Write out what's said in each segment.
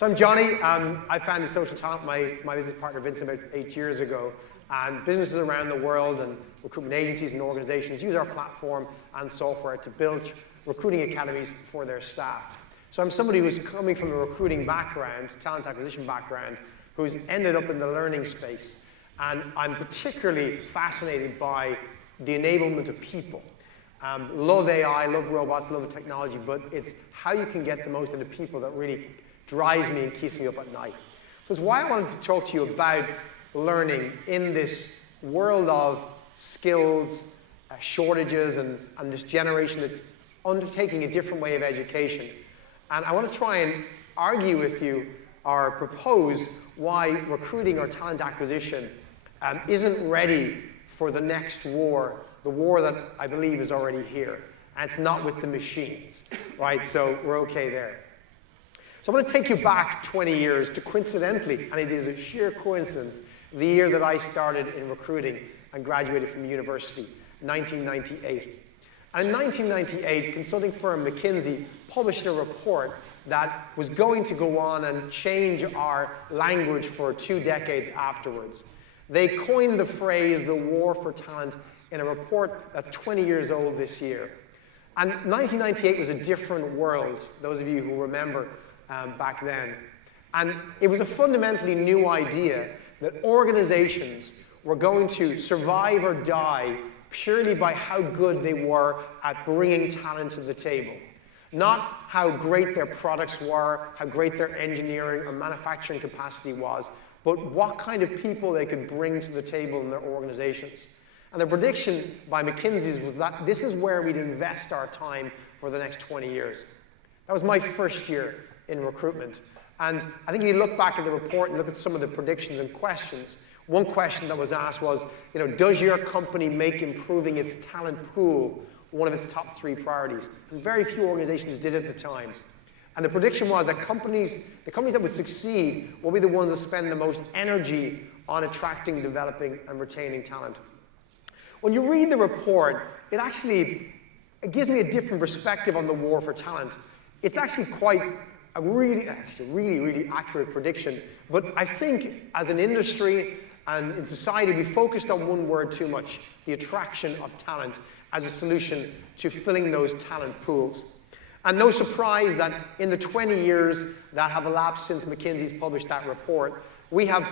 So I'm Johnny. I founded Social Talent, my business partner Vincent, about 8 years ago. And businesses around the world and recruitment agencies and organizations use our platform and software to build recruiting academies for their staff. So I'm somebody who's coming from a recruiting background, talent acquisition background, who's ended up in the learning space. And I'm particularly fascinated by the enablement of people. Love AI, love robots, love technology, but it's how you can get the most out of people that really drives me and keeps me up at night. So it's why I wanted to talk to you about learning in this world of skills, shortages, and this generation that's undertaking a different way of education. And I want to try and argue with you or propose why recruiting or talent acquisition isn't ready for the next war, the war that I believe is already here. And it's not with the machines, right? So we're okay there. So I'm going to take you back 20 years to coincidentally, and it is a sheer coincidence, the year that I started in recruiting and graduated from university, 1998. And in 1998, consulting firm McKinsey published a report that was going to go on and change our language for 2 decades afterwards. They coined the phrase, the war for talent, in a report that's 20 years old this year. And 1998 was a different world, those of you who remember back then. And it was a fundamentally new idea that organizations were going to survive or die purely by how good they were at bringing talent to the table. Not how great their products were, how great their engineering or manufacturing capacity was, but what kind of people they could bring to the table in their organizations. And the prediction by McKinsey's was that this is where we'd invest our time for the next 20 years. That was my first year in recruitment. And I think if you look back at the report and look at some of the predictions and questions, one question that was asked was, does your company make improving its talent pool one of its top 3 priorities? And very few organizations did at the time. And the prediction was that the companies that would succeed will be the ones that spend the most energy on attracting, developing, and retaining talent. When you read the report, it gives me a different perspective on the war for talent. It's actually quite a really accurate prediction. But I think as an industry and in society, we focused on one word too much, the attraction of talent, as a solution to filling those talent pools. And no surprise that in the 20 years that have elapsed since McKinsey's published that report, we have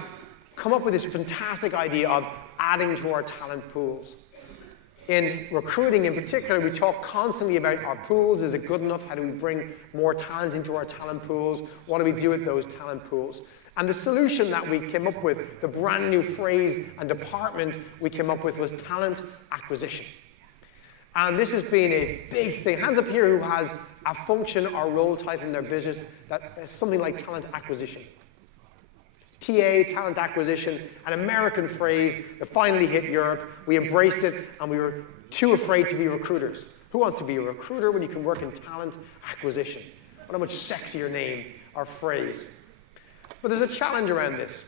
come up with this fantastic idea of adding to our talent pools. In recruiting in particular, we talk constantly about our pools. Is it good enough? How do we bring more talent into our talent pools? What do we do with those talent pools? And the solution that we came up with, the brand new phrase and department we came up with, was talent acquisition. And this has been a big thing. Hands up here who has a function or role title in their business that is something like talent acquisition. TA, talent acquisition, an American phrase that finally hit Europe. We embraced it, and we were too afraid to be recruiters. Who wants to be a recruiter when you can work in talent acquisition? What a much sexier name or phrase. But there's a challenge around this.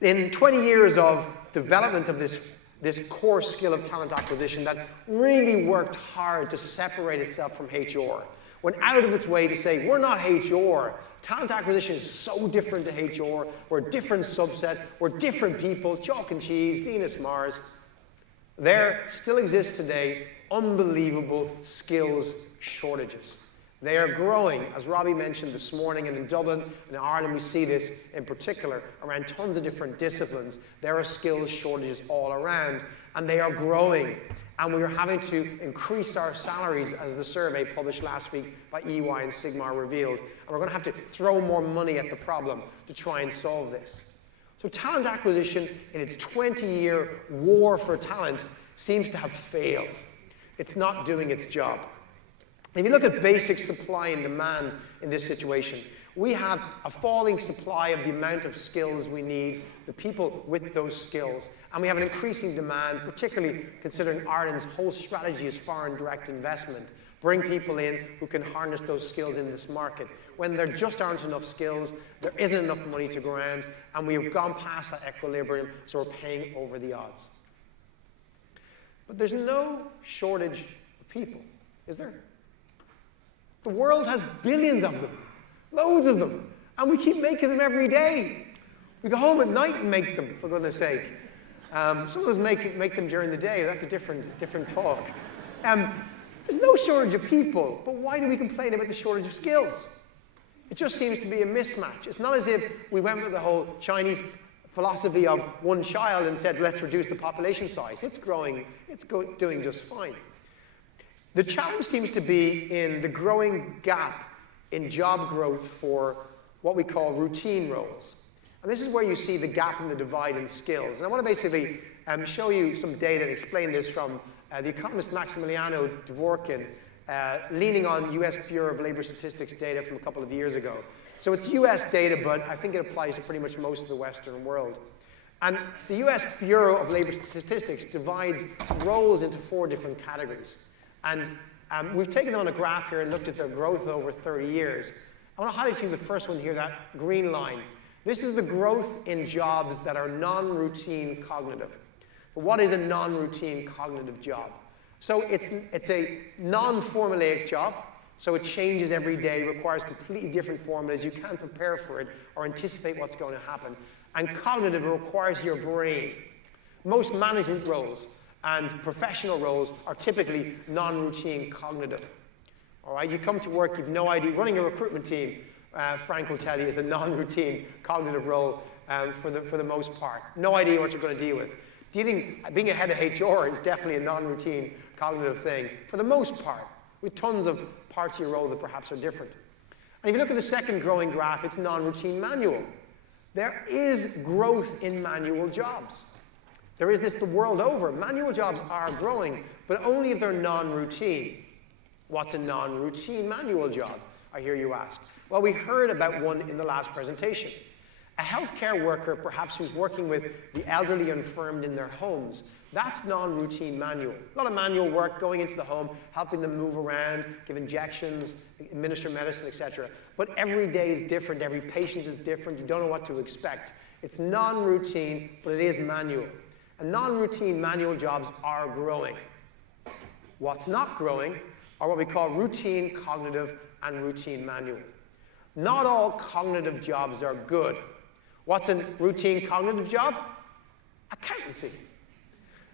In 20 years of development of this core skill of talent acquisition that really worked hard to separate itself from HR, went out of its way to say, we're not HR. Talent acquisition is so different to HR. We're a different subset. We're different people, chalk and cheese, Venus, Mars. There still exists today unbelievable skills shortages. They are growing, as Robbie mentioned this morning, and in Dublin and in Ireland we see this in particular around tons of different disciplines. There are skills shortages all around, and they are growing. And we are having to increase our salaries, as the survey published last week by EY and Sigmar revealed. And we're going to have to throw more money at the problem to try and solve this. So talent acquisition, in its 20-year war for talent, seems to have failed. It's not doing its job. If you look at basic supply and demand in this situation, we have a falling supply of the amount of skills we need, the people with those skills, and we have an increasing demand, particularly considering Ireland's whole strategy is foreign direct investment. Bring people in who can harness those skills in this market. When there just aren't enough skills, there isn't enough money to go around, and we've gone past that equilibrium, so we're paying over the odds. But there's no shortage of people, is there? The world has billions of them, loads of them. And we keep making them every day. We go home at night and make them, for goodness sake. Some of us make them during the day. That's a different talk. There's no shortage of people, but why do we complain about the shortage of skills? It just seems to be a mismatch. It's not as if we went with the whole Chinese philosophy of one child and said, let's reduce the population size. It's growing, doing just fine. The challenge seems to be in the growing gap in job growth for what we call routine roles. And this is where you see the gap in the divide in skills. And I want to basically show you some data and explain this from the economist Maximiliano Dvorkin, leaning on US Bureau of Labor Statistics data from a couple of years ago. So it's US data, but I think it applies to pretty much most of the Western world. And the US Bureau of Labor Statistics divides roles into 4 different categories. And we've taken them on a graph here and looked at their growth over 30 years. I want to highlight to you the first one here, that green line. This is the growth in jobs that are non-routine cognitive. But what is a non-routine cognitive job? So it's a non-formulaic job, so it changes every day, requires completely different formulas. You can't prepare for it or anticipate what's going to happen. And cognitive requires your brain. Most management roles and professional roles are typically non-routine cognitive. All right, you come to work, you've no idea. Running a recruitment team, Frank will tell you, is a non-routine cognitive role for the most part. No idea what you're going to deal with. Being a head of HR is definitely a non-routine cognitive thing, for the most part, with tons of parts of your role that perhaps are different. And if you look at the second growing graph, it's non-routine manual. There is growth in manual jobs. There is this the world over. Manual jobs are growing, but only if they're non-routine. What's a non-routine manual job, I hear you ask? Well, we heard about one in the last presentation. A healthcare worker, perhaps who's working with the elderly and infirmed in their homes, that's non-routine manual. A lot of manual work going into the home, helping them move around, give injections, administer medicine, etc. But every day is different, every patient is different, you don't know what to expect. It's non-routine, but it is manual. And non-routine manual jobs are growing. What's not growing are what we call routine cognitive and routine manual. Not all cognitive jobs are good. What's a routine cognitive job? Accountancy.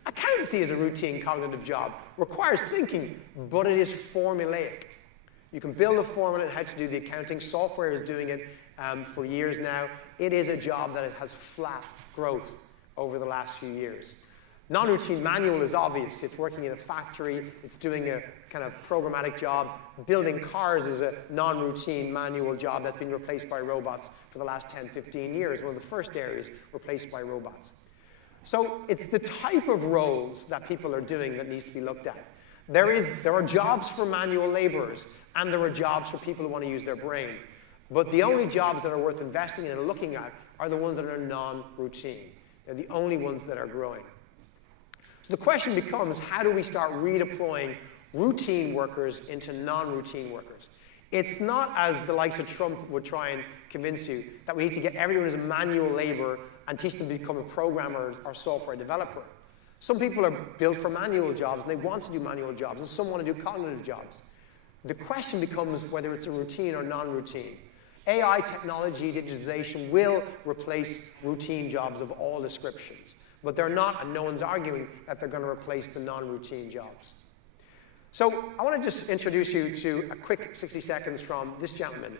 Accountancy is a routine cognitive job. Requires thinking, but it is formulaic. You can build a formula on how to do the accounting. Software is doing it for years now. It is a job that has flat growth over the last few years. Non-routine manual is obvious. It's working in a factory. It's doing a kind of programmatic job. Building cars is a non-routine manual job that's been replaced by robots for the last 10, 15 years. One of the first areas replaced by robots. So it's the type of roles that people are doing that needs to be looked at. There are jobs for manual laborers, and there are jobs for people who want to use their brain. But the only jobs that are worth investing in and looking at are the ones that are non-routine. They're the only ones that are growing. So the question becomes, how do we start redeploying routine workers into non-routine workers? It's not, as the likes of Trump would try and convince you, that we need to get everyone as a manual laborer and teach them to become a programmer or software developer. Some people are built for manual jobs, and they want to do manual jobs, and some want to do cognitive jobs. The question becomes whether it's a routine or non-routine. AI technology, digitization will replace routine jobs of all descriptions. But they're not, and no one's arguing that they're going to replace the non-routine jobs. So I want to just introduce you to a quick 60 seconds from this gentleman.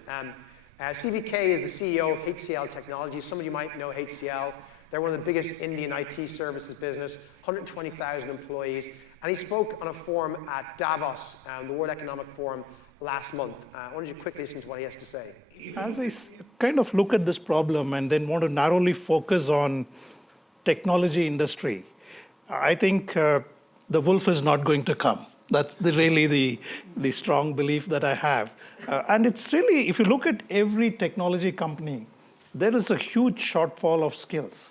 CVK is the CEO of HCL Technologies. Some of you might know HCL. They're one of the biggest Indian IT services business, 120,000 employees. And he spoke on a forum at Davos, the World Economic Forum, last month. I wanted you to quickly listen to what he has to say. As I kind of look at this problem and then want to narrowly focus on technology industry, I think the wolf is not going to come. That's really the strong belief that I have. And it's really, if you look at every technology company, there is a huge shortfall of skills.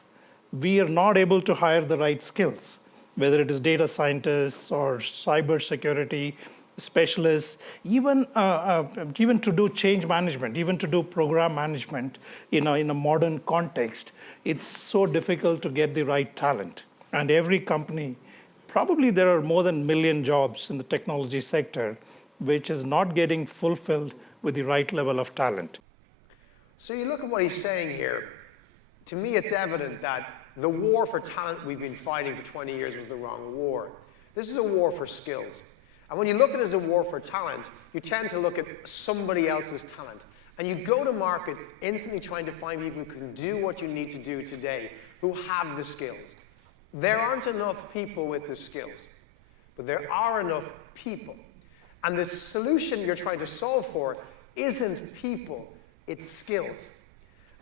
We are not able to hire the right skills, whether it is data scientists or cybersecurity specialists, even to do change management, even to do program management in a modern context. It's so difficult to get the right talent. And every company, probably there are more than 1 million jobs in the technology sector, which is not getting fulfilled with the right level of talent. So you look at what he's saying here. To me, it's evident that the war for talent we've been fighting for 20 years was the wrong war. This is a war for skills. And when you look at it as a war for talent, you tend to look at somebody else's talent. And you go to market instantly trying to find people who can do what you need to do today, who have the skills. There aren't enough people with the skills, but there are enough people. And the solution you're trying to solve for isn't people, it's skills.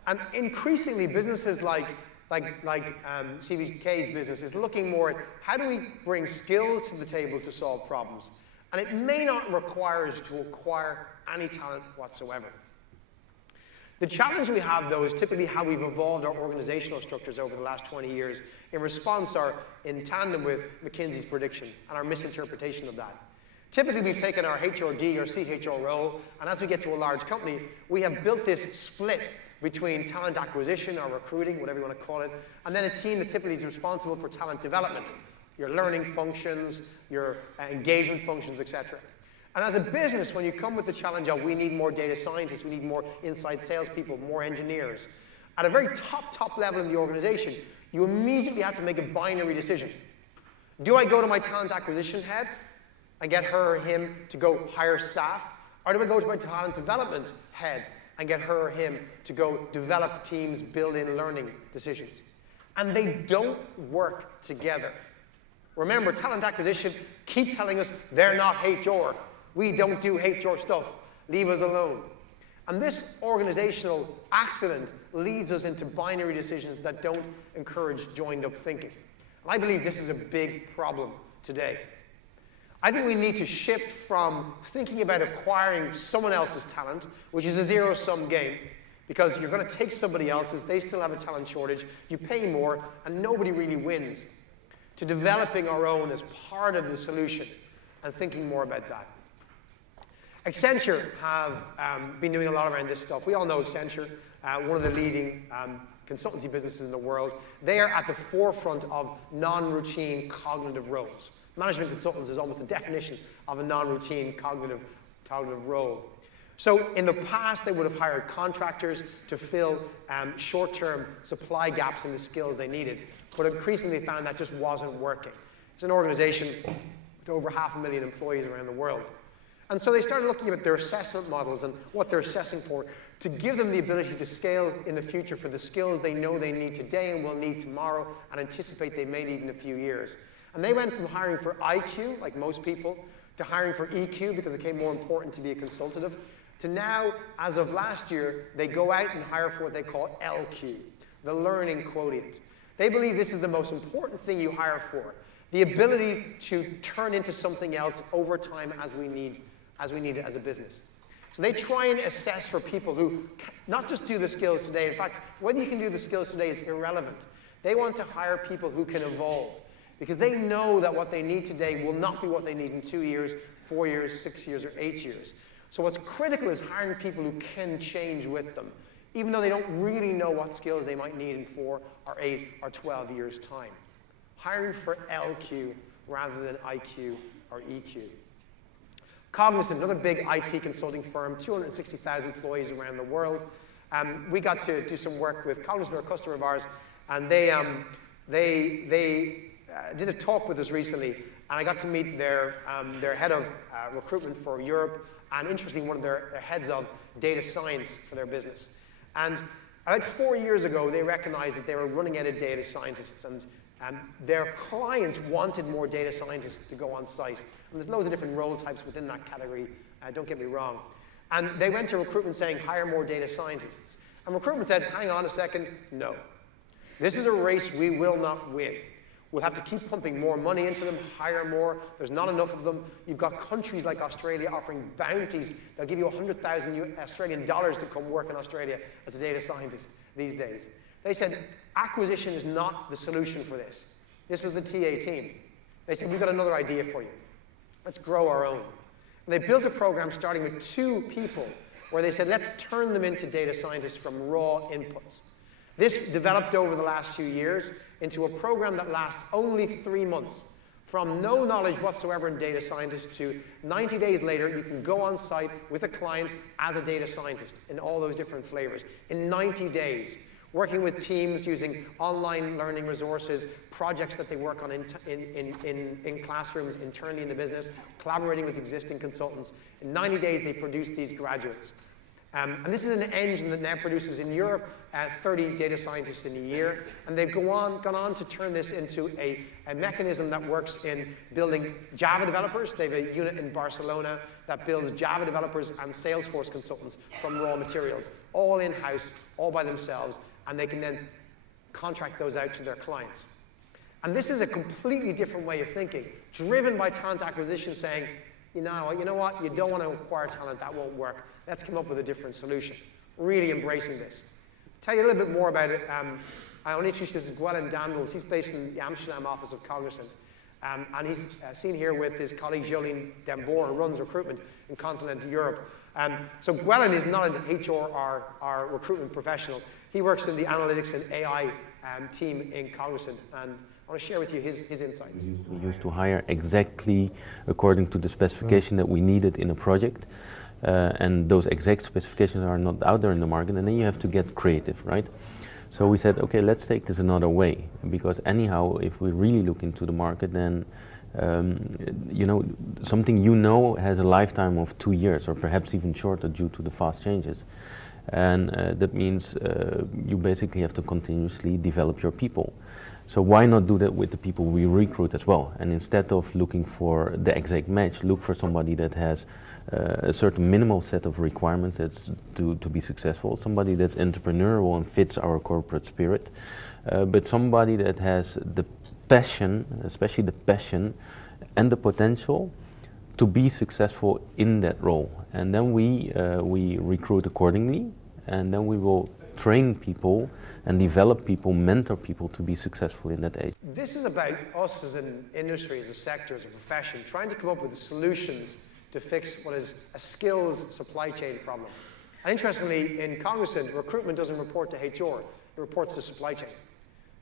And increasingly, businesses like CVK's business is looking more at how do we bring skills to the table to solve problems. And it may not require us to acquire any talent whatsoever. The challenge we have, though, is typically how we've evolved our organizational structures over the last 20 years in response or in tandem with McKinsey's prediction and our misinterpretation of that. Typically, we've taken our HRD or CHR role, and as we get to a large company, we have built this split between talent acquisition or recruiting, whatever you want to call it, and then a team that typically is responsible for talent development, your learning functions, your engagement functions, etc. And as a business, when you come with the challenge of we need more data scientists, we need more inside salespeople, more engineers, at a very top level in the organization, you immediately have to make a binary decision. Do I go to my talent acquisition head and get her or him to go hire staff? Or do I go to my talent development head and get her or him to go develop teams, build in learning decisions? And they don't work together. Remember, talent acquisition keep telling us they're not HR. We don't do HR stuff. Leave us alone. And this organizational accident leads us into binary decisions that don't encourage joined-up thinking. And I believe this is a big problem today. I think we need to shift from thinking about acquiring someone else's talent, which is a zero-sum game, because you're going to take somebody else's, they still have a talent shortage, you pay more, and nobody really wins, to developing our own as part of the solution and thinking more about that. Accenture have been doing a lot around this stuff. We all know Accenture, one of the leading consultancy businesses in the world. They are at the forefront of non-routine cognitive roles. Management consultants is almost the definition of a non-routine cognitive role. So in the past, they would have hired contractors to fill short-term supply gaps in the skills they needed. But increasingly, they found that just wasn't working. It's an organization with over 500,000 employees around the world. And so they started looking at their assessment models and what they're assessing for to give them the ability to scale in the future for the skills they know they need today and will need tomorrow and anticipate they may need in a few years. And they went from hiring for IQ, like most people, to hiring for EQ because it became more important to be a consultative, to now, as of last year, they go out and hire for what they call LQ, the learning quotient. They believe this is the most important thing you hire for, the ability to turn into something else over time as we need it as a business. So they try and assess for people who not just do the skills today. In fact, whether you can do the skills today is irrelevant. They want to hire people who can evolve because they know that what they need today will not be what they need in 2 years, 4 years, 6 years, or 8 years. So what's critical is hiring people who can change with them, even though they don't really know what skills they might need in 4 or 8 or 12 years' time. Hiring for LQ rather than IQ or EQ. Cognizant, another big IT consulting firm, 260,000 employees around the world. We got to do some work with Cognizant, a customer of ours, and they did a talk with us recently, and I got to meet their head of recruitment for Europe, and interestingly, one of their heads of data science for their business. And about 4 years ago, they recognized that they were running out of data scientists, and their clients wanted more data scientists to go on site. And there's loads of different role types within that category, don't get me wrong. And they went to recruitment saying, hire more data scientists. And recruitment said, hang on a second, no. This is a race we will not win. We'll have to keep pumping more money into them, hire more. There's not enough of them. You've got countries like Australia offering bounties. They'll give you 100,000 Australian dollars to come work in Australia as a data scientist these days. They said, acquisition is not the solution for this. This was the TA team. They said, we've got another idea for you. Let's grow our own. And they built a program starting with 2 people where they said, let's turn them into data scientists from raw inputs. This developed over the last few years into a program that lasts only 3 months From no knowledge whatsoever in data scientist to 90 days later, you can go on site with a client as a data scientist in all those different flavors. In 90 days, working with teams using online learning resources, projects that they work on in classrooms internally in the business, collaborating with existing consultants. In 90 days, they produce these graduates. And this is an engine that now produces in Europe 30 data scientists in a year. And they've gone on to turn this into a mechanism that works in building Java developers. They have a unit in Barcelona that builds Java developers and Salesforce consultants from raw materials, all in-house, all by themselves. And they can then contract those out to their clients. And this is a completely different way of thinking, driven by talent acquisition, saying, you know what, you don't want to acquire talent, that won't work. Let's come up with a different solution. Really embracing this. Tell you a little bit more about it. I want to introduce this as Gwelyn Dandles. He's based in the Amsterdam office of Cognizant. And he's seen here with his colleague Jolene Dembour, who runs recruitment in continental Europe. So Gwelyn is not an HR or recruitment professional. He works in the analytics and AI team in Cognizant. And I want to share with you his insights. We used to hire exactly according to the specification that we needed in a project. And those exact specifications are not out there in the market, and then you have to get creative, right? So we said, okay, let's take this another way, because anyhow, if we really look into the market, then something has a lifetime of 2 years, or perhaps even shorter due to the fast changes. And that means you basically have to continuously develop your people. So why not do that with the people we recruit as well? And instead of looking for the exact match, look for somebody that has a certain minimal set of requirements that's to be successful, somebody that's entrepreneurial and fits our corporate spirit, but somebody that has the passion, especially the passion and the potential to be successful in that role. And then we recruit accordingly, and then we will train people and develop people, mentor people to be successful in that age. This is about us as an industry, as a sector, as a profession, trying to come up with solutions to fix what is a skills supply chain problem. And interestingly, in Cognizant, recruitment doesn't report to HR, it reports to supply chain.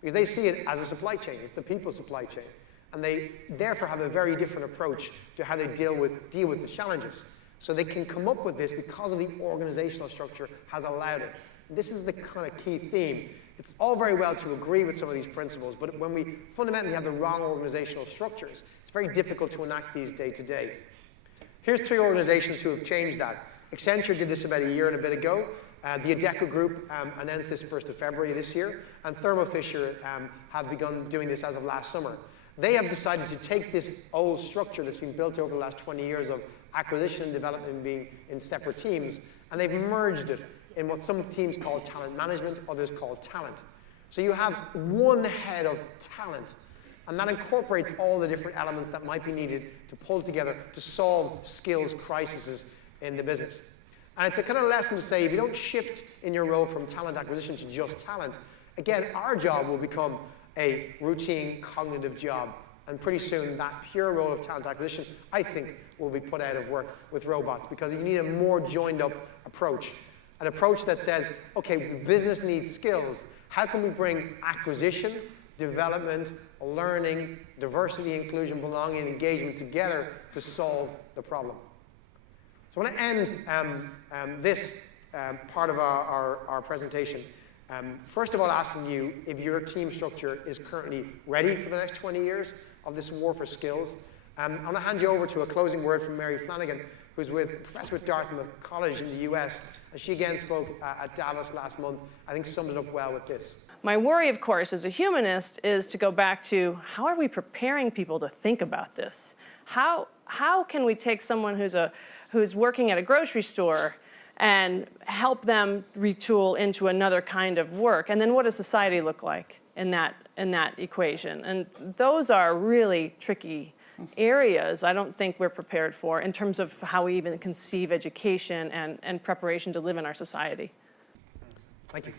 Because they see it as a supply chain, it's the people supply chain. And they therefore have a very different approach to how they deal with the challenges. So they can come up with this because of the organizational structure has allowed it. This is the kind of key theme. It's all very well to agree with some of these principles, but when we fundamentally have the wrong organizational structures, it's very difficult to enact these day to day. Here's 3 organizations who have changed that. Accenture did this about a year and a bit ago. The Adecco Group announced this 1st of February this year, and Thermo Fisher have begun doing this as of last summer. They have decided to take this old structure that's been built over the last 20 years of acquisition and development being in separate teams, and they've merged it in what some teams call talent management, others call talent. So you have one head of talent, and that incorporates all the different elements that might be needed to pull together to solve skills crises in the business. And it's a kind of lesson to say, if you don't shift in your role from talent acquisition to just talent, again, our job will become a routine cognitive job. And pretty soon, that pure role of talent acquisition, I think, will be put out of work with robots, because you need a more joined up approach. An approach that says, okay, the business needs skills. How can we bring acquisition, development, learning, diversity, inclusion, belonging, and engagement together to solve the problem? So I want to end this part of our presentation. First of all, asking you if your team structure is currently ready for the next 20 years of this war for skills. I'm going to hand you over to a closing word from Mary Flanagan, who's with professor at Dartmouth College in the US. And she again spoke at Davos last month. I think summed it up well with this. My worry, of course, as a humanist, is to go back to how are we preparing people to think about this? How can we take someone who's working at a grocery store and help them retool into another kind of work? And then what does society look like in that equation? And those are really tricky areas I don't think we're prepared for in terms of how we even conceive education and preparation to live in our society. Thank you.